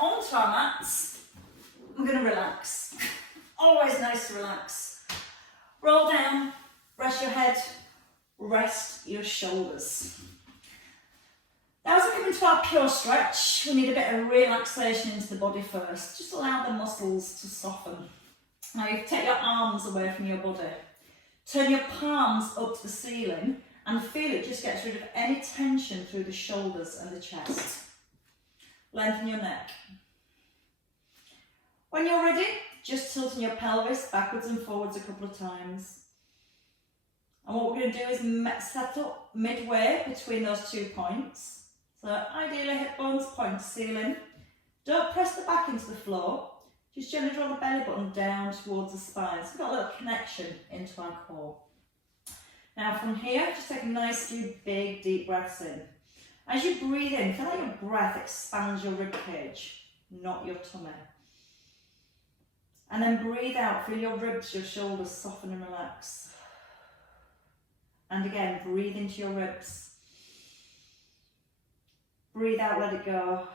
onto our mats, we're going to relax. Always nice to relax. Roll down, rest your head, rest your shoulders. Now as we come into our pure stretch, we need a bit of relaxation into the body first. Just allow the muscles to soften. Now you take your arms away from your body. Turn your palms up to the ceiling and feel it just gets rid of any tension through the shoulders and the chest. Lengthen your neck. When you're ready, just tilting your pelvis backwards and forwards a couple of times. And what we're going to do is set up midway between those 2 points. So ideally hip bones point to ceiling. Don't press the back into the floor. Just gently draw the belly button down towards the spine. So we've got a little connection into our core. Now from here, just take a nice few big deep breaths in. As you breathe in, feel like your breath expands your rib cage, not your tummy. And then breathe out, feel your ribs, your shoulders soften and relax. And again, breathe into your ribs. Breathe out, let it go.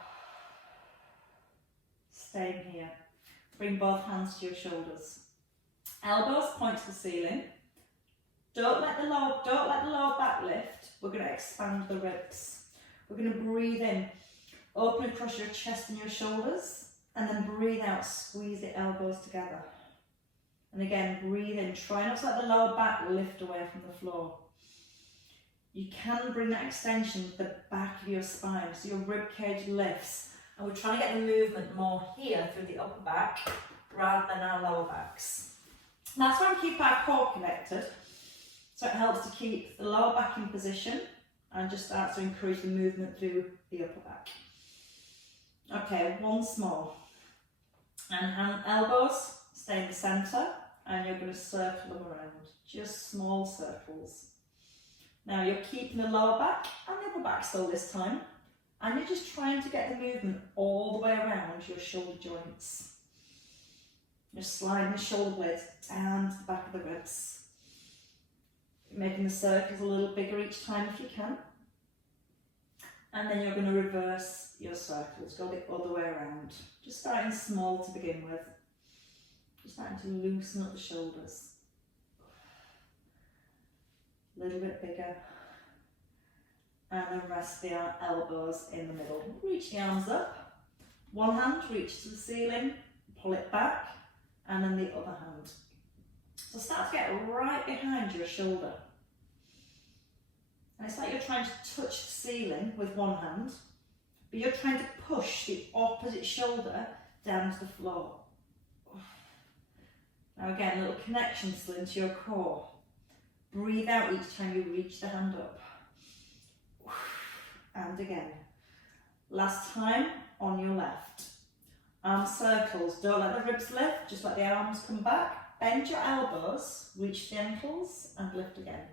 Stay in here. Bring both hands to your shoulders. Elbows point to the ceiling. Don't let the lower back lift. We're going to expand the ribs. We're going to breathe in. Open across your chest and your shoulders. And then breathe out, squeeze the elbows together. And again, breathe in. Try not to let the lower back lift away from the floor. You can bring that extension to the back of your spine, so your rib cage lifts. And we're trying to get the movement more here through the upper back, rather than our lower backs. That's why we keep our core connected, so it helps to keep the lower back in position, and just starts to encourage the movement through the upper back. Okay, once more. And hand elbows, stay in the centre, and you're going to circle them around. Just small circles. Now you're keeping the lower back and the upper back still this time. And you're just trying to get the movement all the way around your shoulder joints. Just sliding the shoulder blades down to the back of the ribs. Making the circles a little bigger each time if you can. And then you're going to reverse your circles, go the other way around. Just starting small to begin with. Just starting to loosen up the shoulders. A little bit bigger. And then rest the elbows in the middle. Reach the arms up. One hand reach to the ceiling, pull it back, and then the other hand. So start to get right behind your shoulder. And it's like you're trying to touch the ceiling with one hand, but you're trying to push the opposite shoulder down to the floor. Now again, a little connection still into your core. Breathe out each time you reach the hand up. And again. Last time on your left. Arm circles. Don't let the ribs lift, just let the arms come back. Bend your elbows, reach the ankles, and lift again.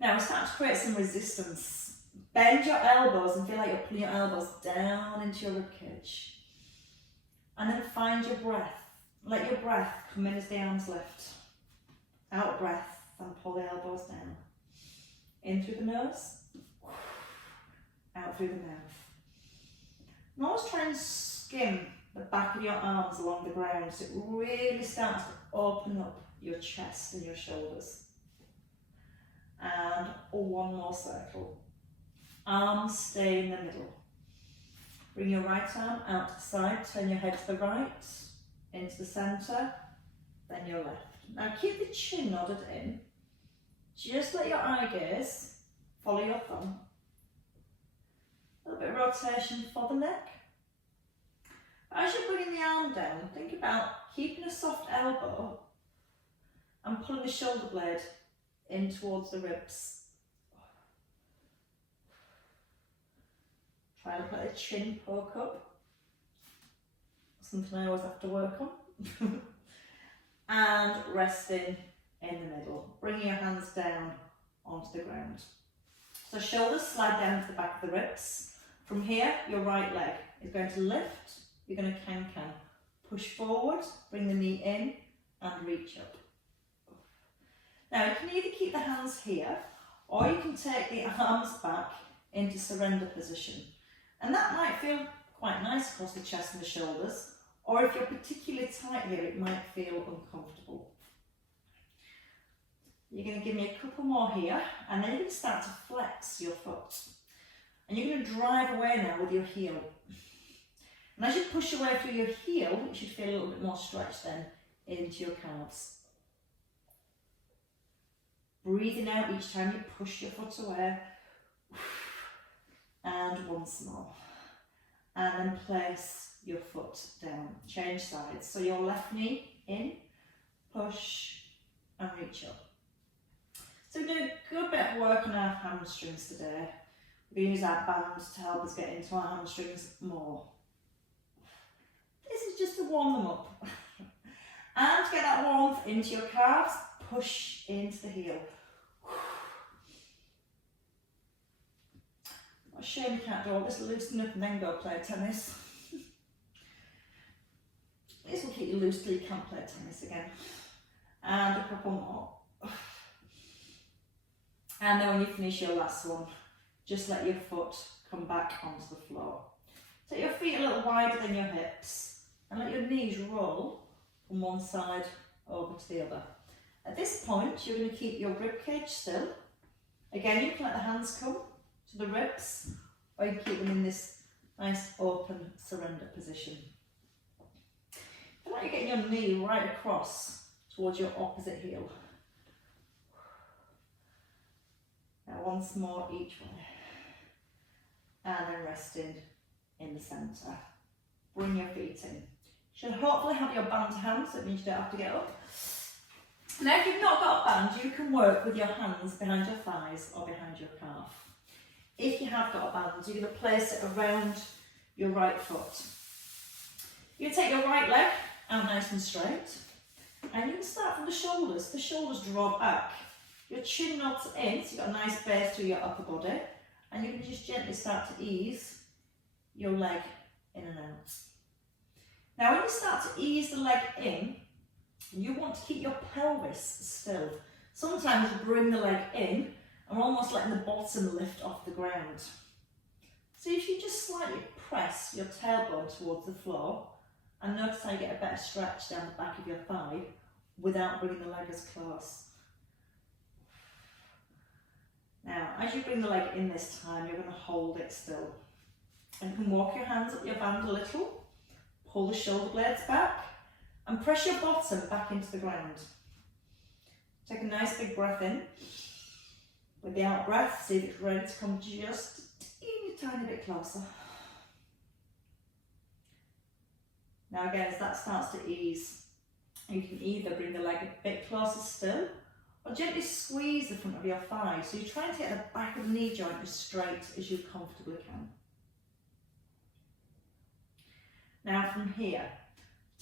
Now we start to create some resistance. Bend your elbows and feel like you're pulling your elbows down into your ribcage. And then find your breath. Let your breath come in as the arms lift. Out breath and pull the elbows down. In through the nose, out through the mouth. And always try and skim the back of your arms along the ground so it really starts to open up your chest and your shoulders. And one more circle. Arms stay in the middle. Bring your right arm out to the side, turn your head to the right, into the centre, then your left. Now keep the chin nodded in. Just let your eye gaze follow your thumb. A little bit of rotation for the neck. As you're bringing the arm down, think about keeping a soft elbow and pulling the shoulder blade in towards the ribs. Try to let the chin poke up. Something I always have to work on. And resting in the middle. Bringing your hands down onto the ground. So shoulders slide down to the back of the ribs. From here, your right leg is going to lift. You're going to can-can. Push forward, bring the knee in and reach up. Now you can either keep the hands here or you can take the arms back into surrender position. And that might feel quite nice across the chest and the shoulders, or if you're particularly tight here, it might feel uncomfortable. You're going to give me a couple more here, and then you're going to start to flex your foot. And you're going to drive away now with your heel. And as you push away through your heel, you should feel a little bit more stretch then into your calves. Breathing out each time you push your foot away. And once more. And then place your foot down. Change sides. So your left knee in, push and reach up. So we're doing a good bit of work on our hamstrings today. We're going to use our bands to help us get into our hamstrings more. This is just to warm them up. And to get that warmth into your calves, push into the heel. What a shame you can't do all this, loosen up and then go play tennis. This will keep you loose till you can't play tennis again. And a couple more. And then when you finish your last one, just let your foot come back onto the floor. Take your feet a little wider than your hips and let your knees roll from one side over to the other. At this point, you're going to keep your rib cage still. Again, you can let the hands come to the ribs, or you can keep them in this nice open surrender position. I like you getting your knee right across towards your opposite heel. Now once more each way. And then resting in the centre. Bring your feet in. You should hopefully have your band to hand, so it means you don't have to get up. Now if you've not got a band, you can work with your hands behind your thighs or behind your calf. If you have got a band, you're going to place it around your right foot. You take your right leg out nice and straight, and you can start from the shoulders. The shoulders draw back. Your chin nods in, so you've got a nice base through your upper body, and you can just gently start to ease your leg in and out. Now when you start to ease the leg in, you want to keep your pelvis still. Sometimes you bring the leg in and we're almost letting the bottom lift off the ground. So if you just slightly press your tailbone towards the floor, and notice how you get a better stretch down the back of your thigh without bringing the leg as close. Now, as you bring the leg in this time, you're going to hold it still. And you can walk your hands up your band a little, pull the shoulder blades back, and press your bottom back into the ground. Take a nice big breath in. With the out breath, see if it's ready to come just a teeny tiny bit closer. Now again, as that starts to ease, you can either bring the leg a bit closer still, or gently squeeze the front of your thigh. So you try and take the back of the knee joint as straight as you comfortably can. Now from here,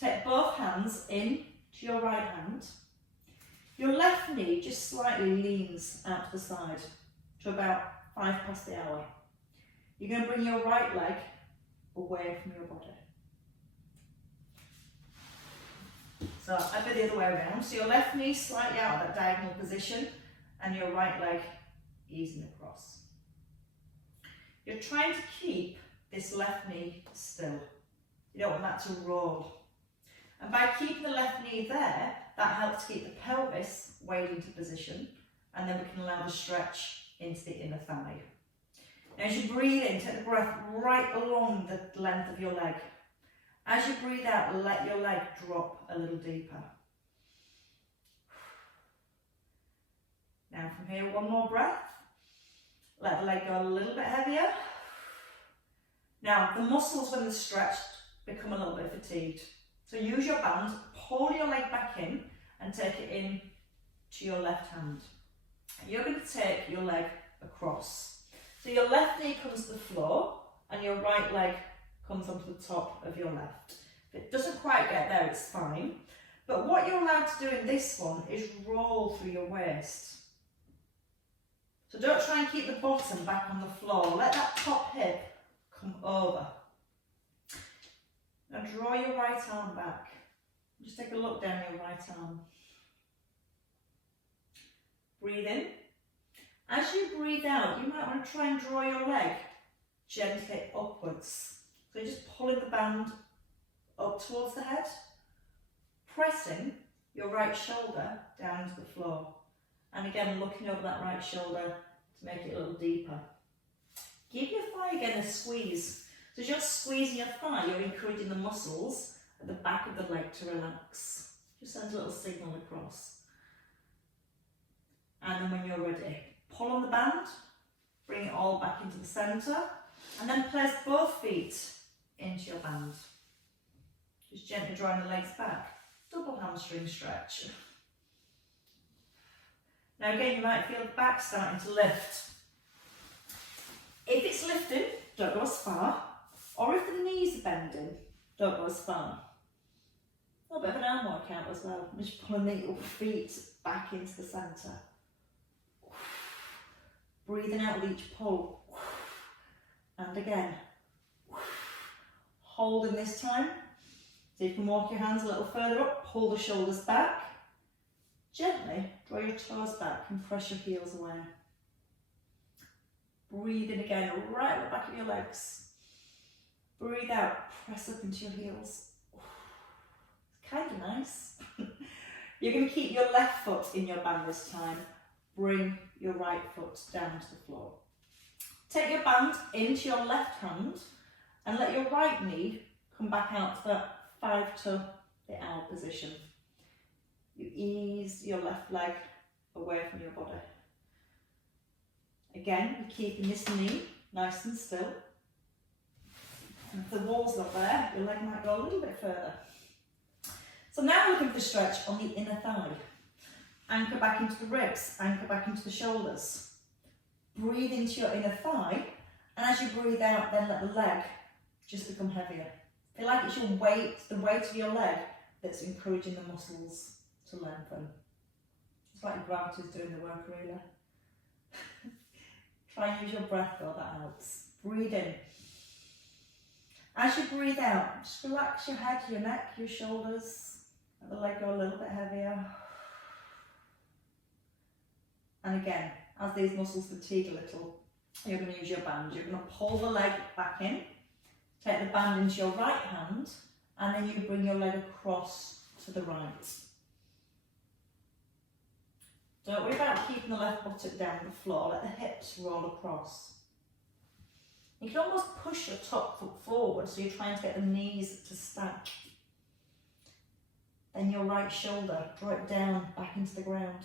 take both hands in to your right hand. Your left knee just slightly leans out to the side to about 5 past the hour. You're going to bring your right leg away from your body. So I'd be the other way around. So your left knee slightly out of that diagonal position and your right leg easing across. You're trying to keep this left knee still. You don't want that to roll. And by keeping the left knee there, that helps keep the pelvis weighed into position, and then we can allow the stretch into the inner thigh. Now as you breathe in, take the breath right along the length of your leg. As you breathe out, let your leg drop a little deeper. Now from here, one more breath. Let the leg go a little bit heavier. Now the muscles, when they're stretched, become a little bit fatigued. So use your band, pull your leg back in and take it in to your left hand. You're going to take your leg across. So your left knee comes to the floor and your right leg comes onto the top of your left. If it doesn't quite get there, it's fine. But what you're allowed to do in this one is roll through your waist. So don't try and keep the bottom back on the floor. Let that top hip come over. Now draw your right arm back. Just take a look down your right arm. Breathe in. As you breathe out, you might want to try and draw your leg gently upwards. So just band up towards the head, pressing your right shoulder down to the floor. And again, looking over that right shoulder to make it a little deeper. Give your thigh again a squeeze. So as you're squeezing your thigh, you're encouraging the muscles at the back of the leg to relax. Just send a little signal across. And then when you're ready, pull on the band, bring it all back into the centre, and then place both feet into your band. Just gently drawing the legs back. Double hamstring stretch. Now again, you might feel the back starting to lift. If it's lifting, don't go as far. Or if the knees are bending, don't go as far. A little bit of an arm workout as well. Just pulling the upper feet back into the centre. Breathing out with each pull. And again. Holding this time. So you can walk your hands a little further up, pull the shoulders back. Gently draw your toes back and press your heels away. Breathe in again, right at the back of your legs. Breathe out, press up into your heels. It's kind of nice. You're going to keep your left foot in your band this time. Bring your right foot down to the floor. Take your band into your left hand and let your right knee come back out to that 5 to the L position. You ease your left leg away from your body. Again, you're keeping this knee nice and still. And if the wall's not there, your leg might go a little bit further. So now we're looking for stretch on the inner thigh. Anchor back into the ribs, anchor back into the shoulders. Breathe into your inner thigh, and as you breathe out, then let the leg just become heavier. Feel like it's your weight, the weight of your leg, that's encouraging the muscles to lengthen. It's like gravity's doing the work, really. Try and use your breath though, that helps. Breathe in. As you breathe out, just relax your head, your neck, your shoulders. Let the leg go a little bit heavier. And again, as these muscles fatigue a little, you're going to use your band. You're going to pull the leg back in, take the band into your right hand, and then you bring your leg across to the right. Don't worry about keeping the left buttock down on the floor, let the hips roll across. You can almost push your top foot forward, so you're trying to get the knees to stack. Then your right shoulder, draw it down back into the ground.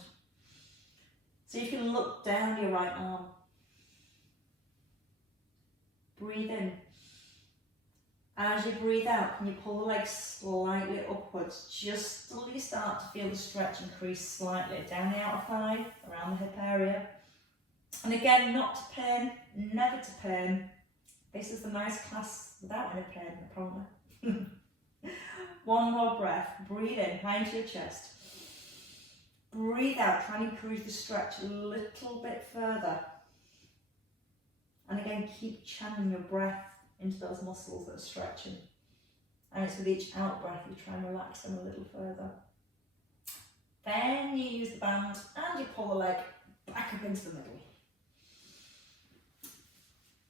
So you can look down your right arm. Breathe in. And as you breathe out, can you pull the legs slightly upwards, just till you start to feel the stretch increase slightly down the outer thigh, around the hip area. And again, not to pain, never to pain. This is the nice class without any pain, apparently. One more breath. Breathe in, high into your chest. Breathe out, try and encourage the stretch a little bit further. And again, keep channeling your breath into those muscles that are stretching. And it's with each out breath you try and relax them a little further. Then you use the band and you pull the leg back up into the middle.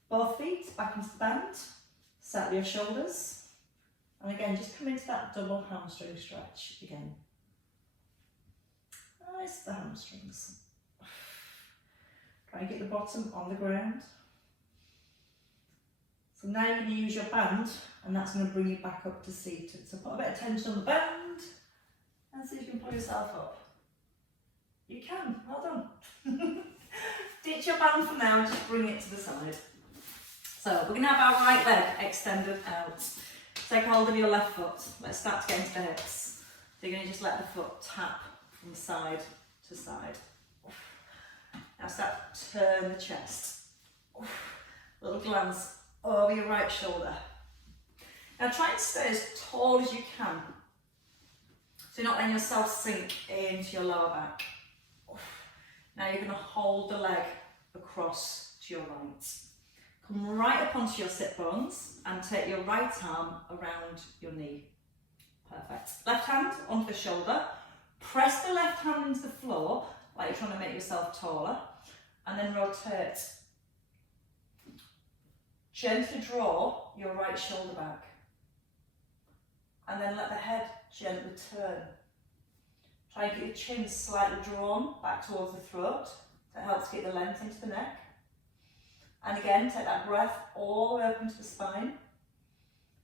Both feet back into the band, settle your shoulders. And again, just come into that double hamstring stretch again. Nice, the hamstrings. Try and get the bottom on the ground. So now you're going to use your band, and that's going to bring you back up to seated. So put a bit of tension on the band, and see if you can pull yourself up. You can, well done. Ditch your band for now, just bring it to the side. So we're going to have our right leg extended out. Take hold of your left foot. Let's start to get into the hips. So you're going to just let the foot tap from side to side. Now start to turn the chest. Little glance over your right shoulder. Now try and stay as tall as you can. So you're not letting yourself sink into your lower back. Now you're going to hold the leg across to your right. Come right up onto your sit bones and take your right arm around your knee. Perfect. Left hand onto the shoulder. Press the left hand into the floor like you're trying to make yourself taller, and then rotate. Gently draw your right shoulder back. and then let the head gently turn. Try and get your chin slightly drawn back towards the throat. That helps get the length into the neck. And again, take that breath all the way up into the spine.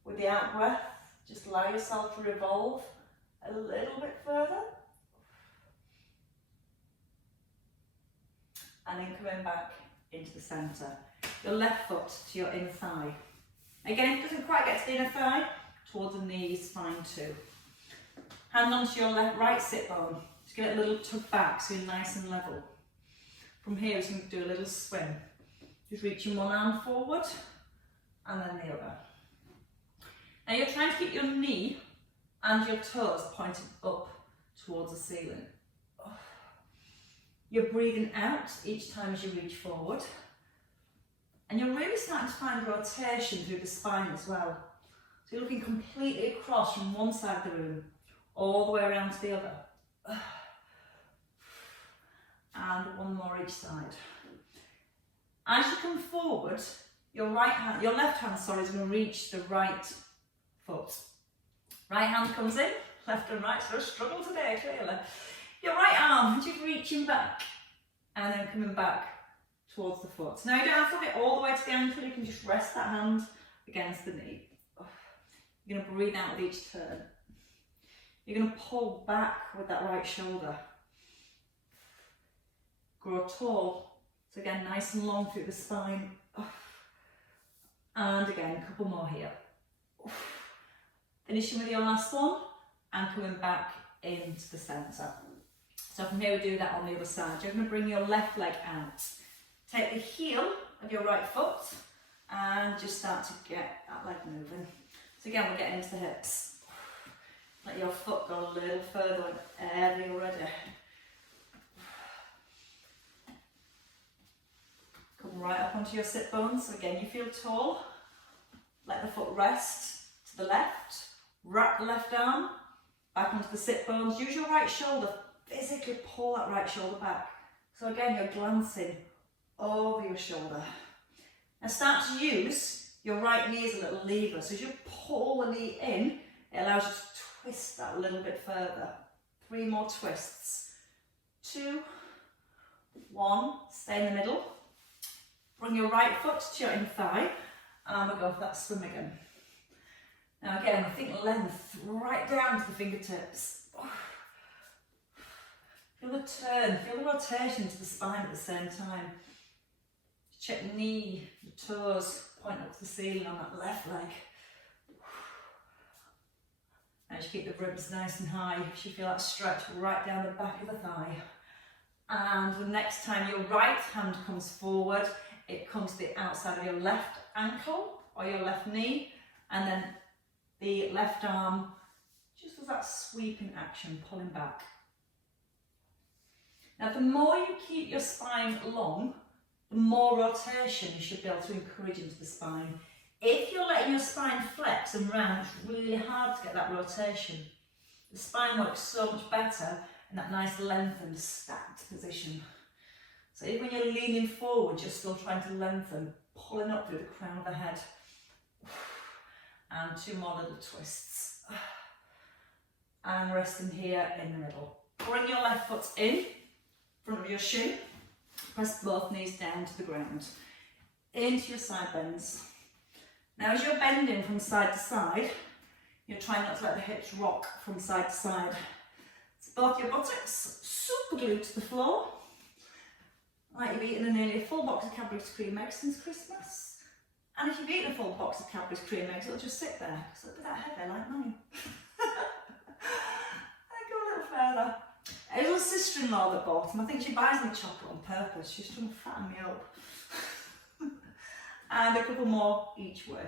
With the out breath, just allow yourself to revolve a little bit further. And then coming back into the centre. Your left foot to your inner thigh. Again, if it doesn't quite get to the inner thigh, towards the knee is fine too. Hand onto your right sit bone. Just get it a little tug back so you're nice and level. From here, we're going to do a little swim. Just reaching one arm forward and then the other. Now you're trying to keep your knee and your toes pointed up towards the ceiling. You're breathing out each time as you reach forward. And you're really starting to find rotation through the spine as well. So you're looking completely across from one side of the room, all the way around to the other. And one more each side. As you come forward, your left hand, is going to reach the right foot. Right hand comes in, left and right, so a struggle today, clearly. Your right arm, just reaching back, and then coming back towards the foot. Now you don't have to get all the way to the ankle, you can just rest that hand against the knee. You're going to breathe out with each turn. You're going to pull back with that right shoulder. Grow tall. So again, nice and long through the spine. And again, a couple more here. Finishing with your last one and coming back into the centre. So from here we do that on the other side. You're going to bring your left leg out. Take the heel of your right foot and just start to get that leg moving. So again, we're getting into the hips. Let your foot go a little further whenever you're ready. Come right up onto your sit bones. So again, you feel tall. Let the foot rest to the left. Wrap the left arm back onto the sit bones. Use your right shoulder. Physically pull that right shoulder back. So again, you're glancing over your shoulder. Now start to use your right knee as a little lever. So as you pull the knee in, it allows you to twist that a little bit further. 3 more twists. 2, 1, stay in the middle. Bring your right foot to your inner thigh, and we'll go for that swim again. Now again, I think length right down to the fingertips. Feel the turn, feel the rotation to the spine at the same time. Check the knee, the toes, point up to the ceiling on that left leg. As you keep the ribs nice and high, you should feel that stretch right down the back of the thigh. And the next time your right hand comes forward, it comes to the outside of your left ankle or your left knee, and then the left arm just does that sweeping action, pulling back. Now the more you keep your spine long, the more rotation you should be able to encourage into the spine. If you're letting your spine flex and round, it's really hard to get that rotation. The spine works so much better in that nice lengthened, stacked position. So even when you're leaning forward, you're still trying to lengthen, pulling up through the crown of the head. And 2 more little twists. And resting here in the middle. Bring your left foot in, front of your shin. Press both knees down to the ground. Into your side bends. Now as you're bending from side to side, you're trying not to let the hips rock from side to side. So both your buttocks super glued to the floor. Like you've eaten nearly a full box of Cadbury's cream eggs since Christmas. And if you've eaten a full box of Cadbury's cream eggs, it'll just sit there. So it'll be that heavy like mine. I go a little further. It was a sister-in-law that bought them. I think she buys me chocolate on purpose. She's trying to fatten me up. And a couple more each way.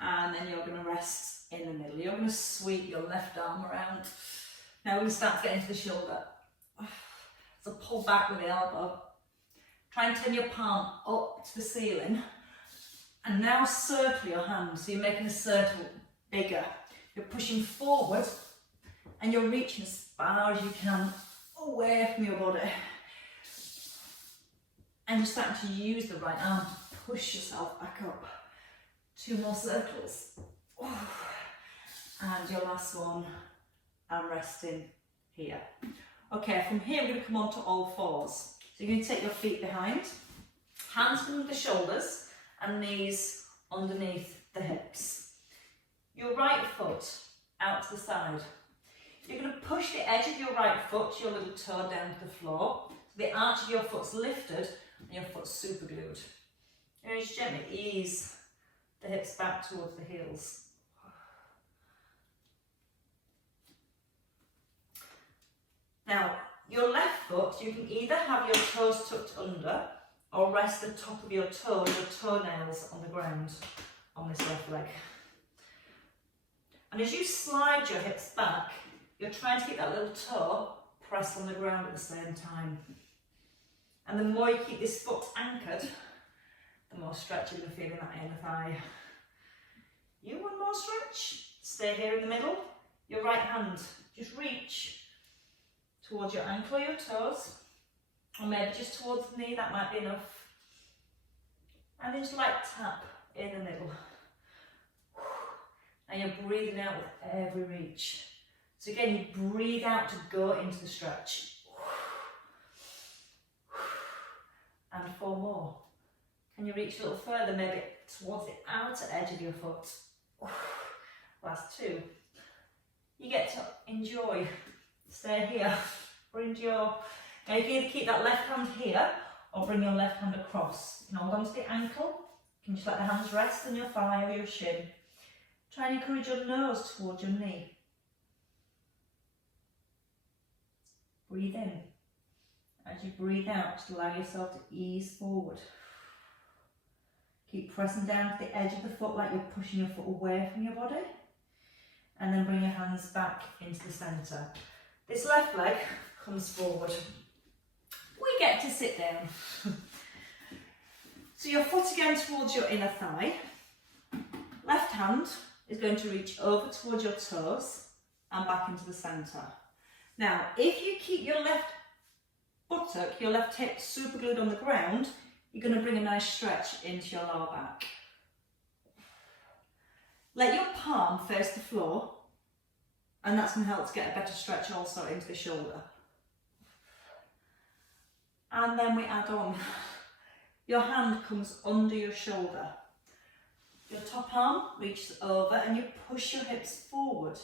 And then you're going to rest in the middle. You're going to sweep your left arm around. Now we're going to start to get into the shoulder. So pull back with the elbow. Try and turn your palm up to the ceiling. And now circle your hand. So you're making a circle bigger. You're pushing forward and you're reaching as far as you can away from your body. And you're starting to use the right arm to push yourself back up. 2 more circles. And your last one, and resting here. Okay, from here we're going to come on to all fours. So you're going to take your feet behind, hands under the shoulders and knees underneath the hips. Your right foot out to the side. You're going to push the edge of your right foot, your little toe down to the floor. So the arch of your foot's lifted and your foot's super glued. You're going to just gently ease the hips back towards the heels. Now, your left foot, you can either have your toes tucked under or rest the top of your toe, your toenails on the ground on this left leg. And as you slide your hips back, you're trying to keep that little toe pressed on the ground at the same time. And the more you keep this foot anchored, the more stretch you'll be feeling that inner thigh. You want more stretch? Stay here in the middle. Your right hand, just reach towards your ankle or your toes, or maybe just towards the knee, that might be enough. And then just light tap in the middle. And you're breathing out with every reach. So again, you breathe out to go into the stretch. And 4 more. Can you reach a little further, maybe towards the outer edge of your foot? Last 2. You get to enjoy. Stay here or endure. Now you can either keep that left hand here or bring your left hand across. You can hold on to the ankle. You can just let the hands rest on your thigh or your shin. Try and encourage your nose towards your knee. Breathe in. As you breathe out, just allow yourself to ease forward. Keep pressing down to the edge of the foot like you're pushing your foot away from your body. And then bring your hands back into the centre. This left leg comes forward. We get to sit down. So your foot again towards your inner thigh. Left hand is going to reach over towards your toes and back into the centre. Now, if you keep your left buttock, your left hip super glued on the ground, you're going to bring a nice stretch into your lower back. Let your palm face the floor, and that's going to help to get a better stretch also into the shoulder. And then we add on, your hand comes under your shoulder. Your top arm reaches over and you push your hips forward.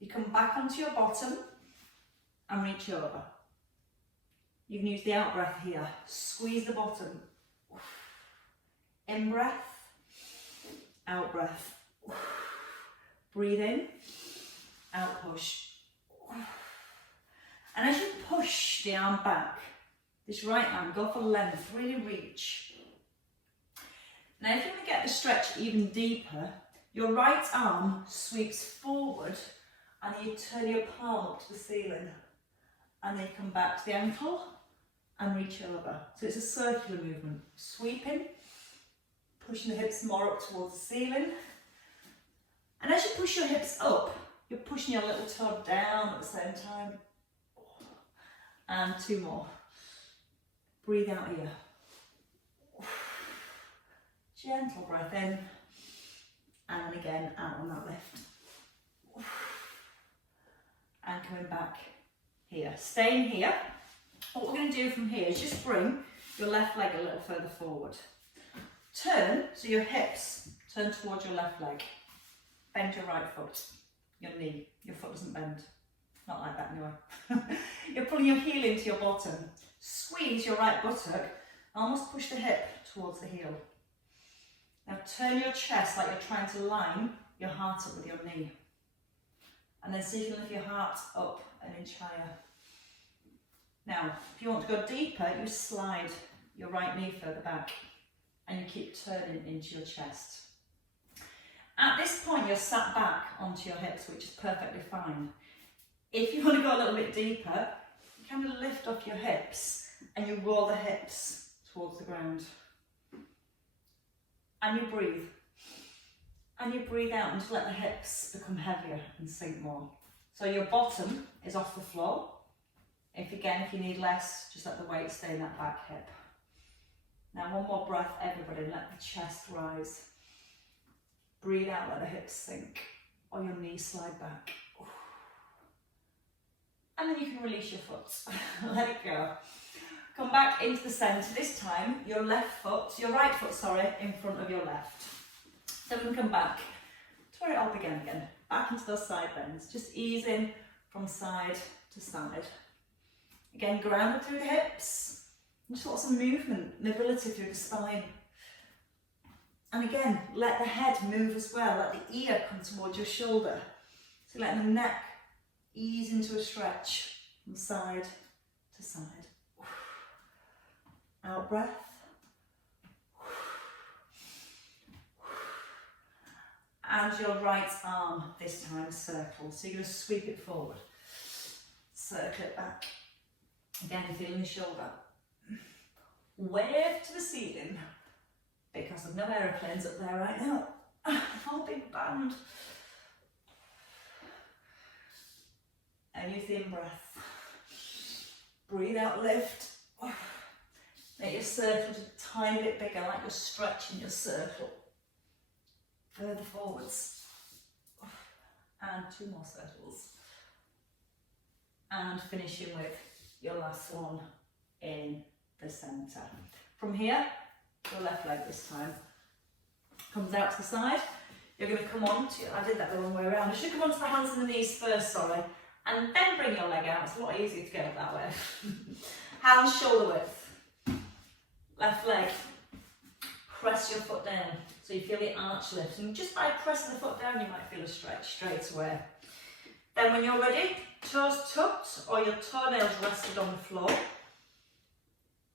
You come back onto your bottom and reach over. You can use the out breath here. Squeeze the bottom. In breath, out breath. Breathe in, out push. And as you push the arm back, this right arm, go for length, really reach. Now if you want to get the stretch even deeper, your right arm sweeps forward and you turn your palm up to the ceiling. And then you come back to the ankle and reach over. So it's a circular movement. Sweeping, pushing the hips more up towards the ceiling. And as you push your hips up, you're pushing your little toe down at the same time. And 2 more. Breathe out here. Gentle breath in. And then again out on that lift. And coming back here. Staying here. What we're going to do from here is just bring your left leg a little further forward. Turn, so your hips turn towards your left leg. Bend your right foot, your knee. Your foot doesn't bend. Not like that anyway. You're pulling your heel into your bottom. Squeeze your right buttock. Almost push the hip towards the heel. Now turn your chest like you're trying to line your heart up with your knee. And then see if you can lift your heart up an inch higher. Now, if you want to go deeper, you slide your right knee further back and you keep turning into your chest. At this point, you're sat back onto your hips, which is perfectly fine. If you want to go a little bit deeper, you kind of lift off your hips and you roll the hips towards the ground. And you breathe. And you breathe out and just let the hips become heavier and sink more. So your bottom is off the floor. If you need less, just let the weight stay in that back hip. Now 1 more breath, everybody, let the chest rise. Breathe out, let the hips sink, or your knees slide back. And then you can release your foot, let it go. Come back into the centre, this time your right foot, in front of your left. So we can come back to where it all began again, back into those side bends, just easing from side to side. Again, grounded through the hips, just lots of movement, mobility through the spine. And again, let the head move as well, let the ear come towards your shoulder. So letting the neck ease into a stretch from side to side. Out breath. And your right arm this time circle. So you're going to sweep it forward. Circle it back. Again, feeling the shoulder. Wave to the ceiling. Because there's no aeroplanes up there right now. All big band. And use the in-breath. Breathe out, lift. Make your circle just a tiny bit bigger, like you're stretching your circle. Further forwards. And 2 more circles. And finishing with your last one in the centre. From here, your left leg this time comes out to the side. You're going to come on to, I did that the wrong way around. You should come onto the hands and the knees first, sorry. And then bring your leg out. It's a lot easier to get up that way. Hands shoulder width. Left leg. Press your foot down so you feel the arch lift. And just by pressing the foot down, you might feel a stretch straight away. Then when you're ready, toes tucked or your toenails rested on the floor.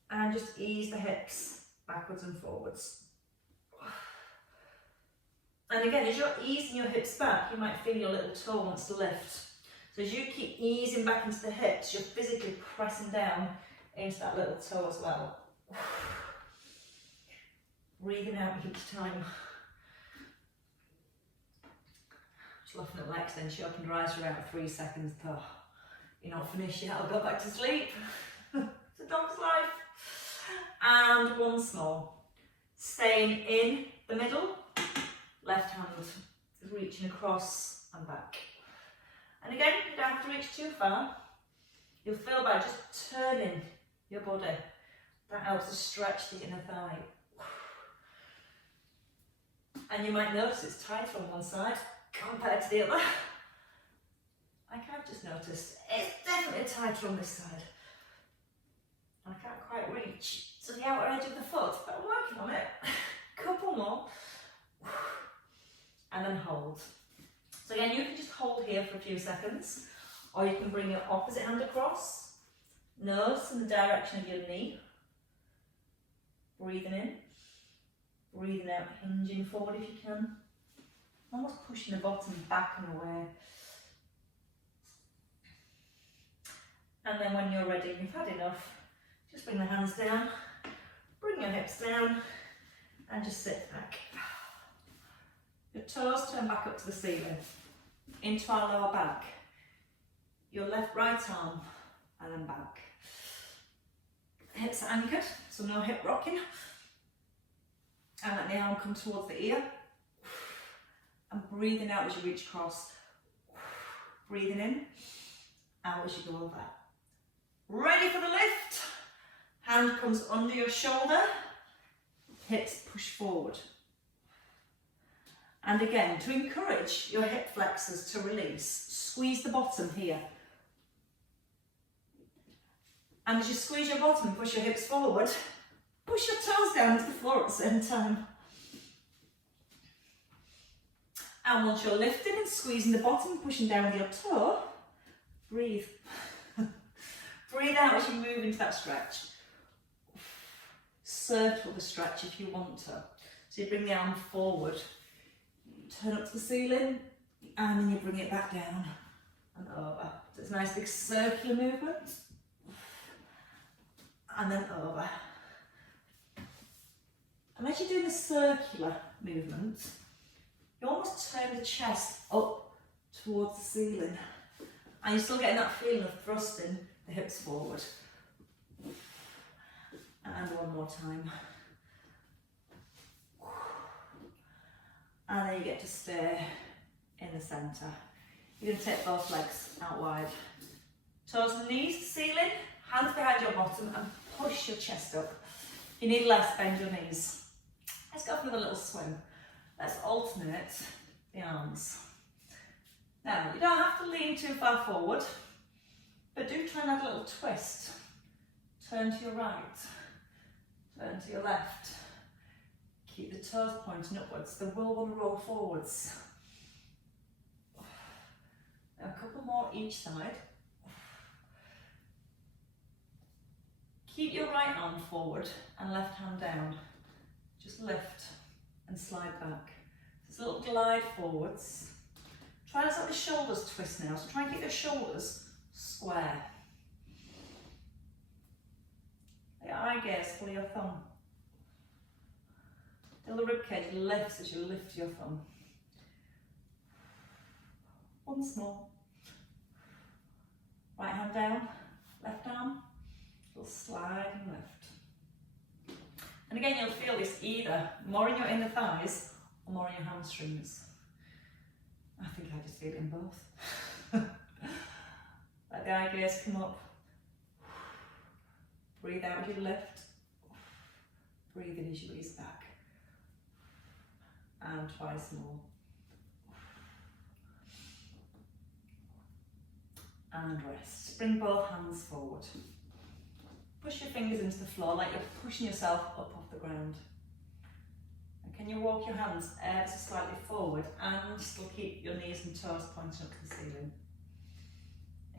And just ease the hips backwards and forwards. And again, as you're easing your hips back, you might feel your little toe wants to lift. So as you keep easing back into the hips, you're physically pressing down into that little toe as well. Breathing out each time. Just laughing at Lex then, she opened her eyes for about 3 seconds. Oh, you're not finished yet, I'll go back to sleep. It's a dog's life. And once more. Staying in the middle, left hand is reaching across and back. And again, you don't have to reach too far. You'll feel by just turning your body. That helps to stretch the inner thigh. And you might notice it's tighter on one side compared to the other. I've just noticed it's definitely tighter on this side. I can't quite reach to the outer edge of the foot, but I'm working on it. Couple more. And then hold. So again, you can just hold here for a few seconds, or you can bring your opposite hand across, nose in the direction of your knee. Breathing in, breathing out, hinging forward if you can. Almost pushing the bottom back and away. And then when you're ready, you've had enough, just bring the hands down, bring your hips down, and just sit back. Your toes turn back up to the ceiling, into our lower back. Your right arm, and then back. Hips are anchored, so no hip rocking. And let the arm come towards the ear. And breathing out as you reach across. Breathing in, out as you go over. Ready for the lift. Hand comes under your shoulder. Hips push forward. And again, to encourage your hip flexors to release, squeeze the bottom here. And as you squeeze your bottom and push your hips forward, push your toes down to the floor at the same time. And once you're lifting and squeezing the bottom, pushing down with your toe, breathe. Breathe out as you move into that stretch. Circle the stretch if you want to. So you bring the arm forward, turn up to the ceiling, and then you bring it back down and over. So it's a nice big circular movement. And then over. And as you're doing the circular movement, you almost turn the chest up towards the ceiling. And you're still getting that feeling of thrusting the hips forward. And one more time. And then you get to stay in the centre. You're going to take both legs out wide. Toes and knees to ceiling, hands behind your bottom and push your chest up. If you need less, bend your knees. Let's go for another little swim. Let's alternate the arms. Now, you don't have to lean too far forward, but do try and add a little twist. Turn to your right, turn to your left. Keep the toes pointing upwards. They will want to roll forwards. Now a couple more each side. Keep your right arm forward and left hand down. Just lift and slide back. Just a little glide forwards. Try to let the shoulders twist now, so try and keep the shoulders square. Your eye gaze, pull your thumb. Till the ribcage lifts as you lift your thumb. Once more. Right hand down, left arm, little slide and lift. And again, you'll feel this either more in your inner thighs or more in your hamstrings. I think I just feel it in both. Let the eye gaze come up. Breathe out as you lift. Breathe in as you ease back. And twice more. And rest. Bring both hands forward. Push your fingers into the floor like you're pushing yourself up off the ground. And can you walk your hands ever so slightly forward and still keep your knees and toes pointing up to the ceiling?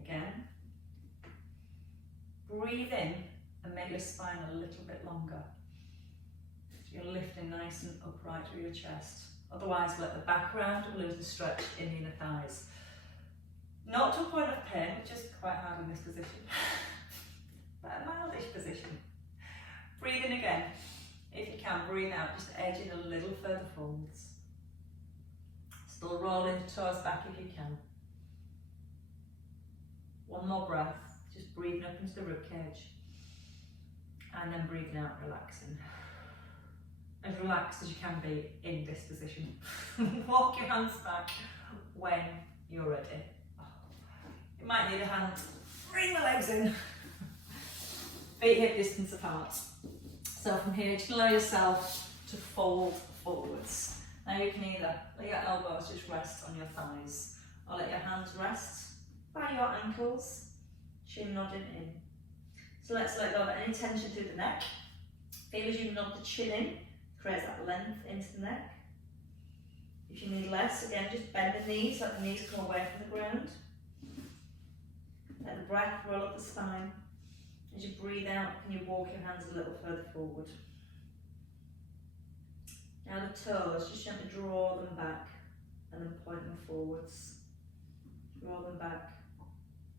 Again. Breathe in and make your spine a little bit longer. So you're lifting nice and upright through your chest. Otherwise, let the back round and lose the stretch in the inner thighs. Not to a point of pain, which is quite hard in this position, but a mildish position. Breathe in again. If you can, breathe out, just edging a little further forwards. Still rolling the toes back if you can. One more breath, just breathing up into the ribcage. And then breathing out, relaxing. As relaxed as you can be in this position. Walk your hands back when you're ready. You might need a hand. Bring the legs in. Feet hip distance apart. So from here, you can allow yourself to fold forwards. Now you can either let your elbows just rest on your thighs, or let your hands rest by your ankles, chin nodding in. So let's let go of any tension through the neck. Feel as you nod the chin in, creates that length into the neck. If you need less, again, just bend the knees, let the knees come away from the ground. Let the breath roll up the spine. As you breathe out, can you walk your hands a little further forward? Now the toes, just gently draw them back and then point them forwards. Draw them back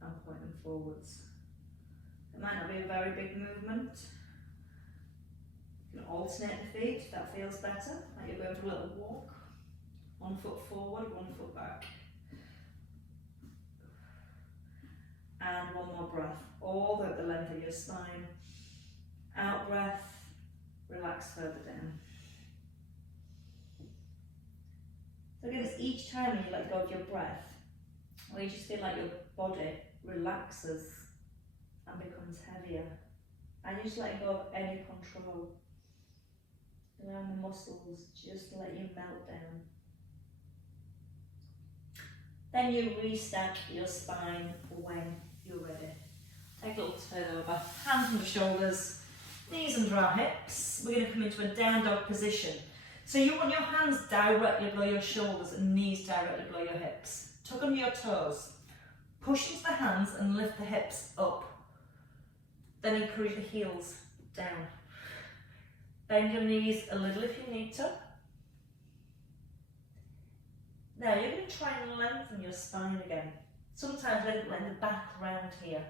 and point them forwards. It might not be a very big movement. You can alternate the feet if that feels better, like you're going for a little walk. One foot forward, one foot back. And one more breath, all the length of your spine. Out breath, relax further down. So again, it's each time when you let go of your breath, where you just feel like your body relaxes and becomes heavier. And you just let go of any control. Allowing the muscles just to let you melt down. Then you restack your spine when you're ready. Take a little turn over, hands under shoulders, knees under our hips. We're going to come into a down dog position. So you want your hands directly below your shoulders and knees directly below your hips. Tuck under your toes. Push into the hands and lift the hips up. Then encourage the heels down. Bend your knees a little if you need to. Now you're going to try and lengthen your spine again. Sometimes let the back round here.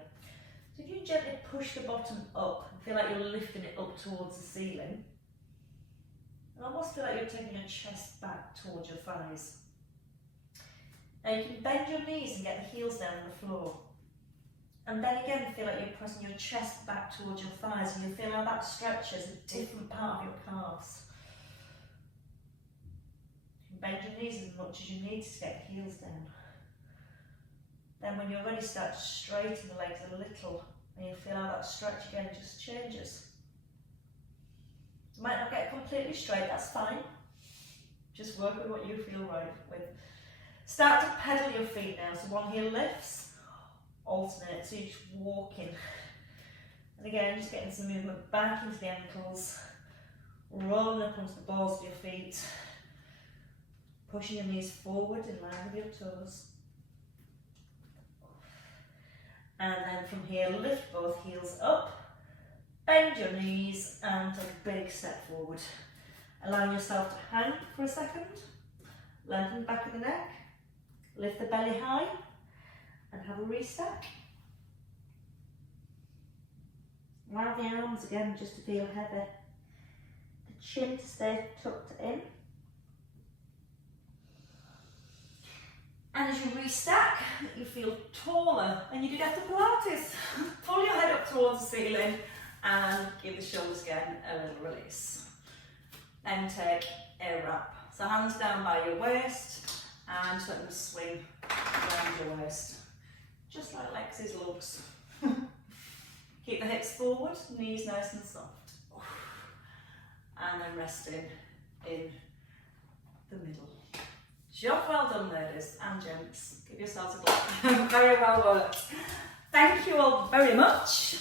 So if you gently push the bottom up and feel like you're lifting it up towards the ceiling, and almost feel like you're taking your chest back towards your thighs. Now you can bend your knees and get the heels down on the floor. And then again feel like you're pressing your chest back towards your thighs, and you feel how that stretches a different part of your calves. Bend your knees as much as you need to get the heels down. Then when you're ready, start to straighten the legs a little, and you'll feel how that stretch again just changes. You might not get completely straight, that's fine. Just work with what you feel right with. Start to pedal your feet now, so one heel lifts, alternate, so you're just walking. And again, just getting some movement back into the ankles, rolling up onto the balls of your feet, pushing your knees forward in line with your toes. And then from here, lift both heels up, bend your knees and take a big step forward. Allowing yourself to hang for a second, lengthen the back of the neck, lift the belly high and have a restack. Allow the arms again just to feel heavy, the chin to stay tucked in. And as you restack, you feel taller than you did after Pilates. Pull your head up towards the ceiling and give the shoulders again a little release. Then take a wrap. So hands down by your waist and let them swing around your waist. Just like Lexi's lugs. Keep the hips forward, knees nice and soft. And then resting in the middle. Job well done, ladies and gents. Give yourselves a clap. Very well worked. Thank you all very much.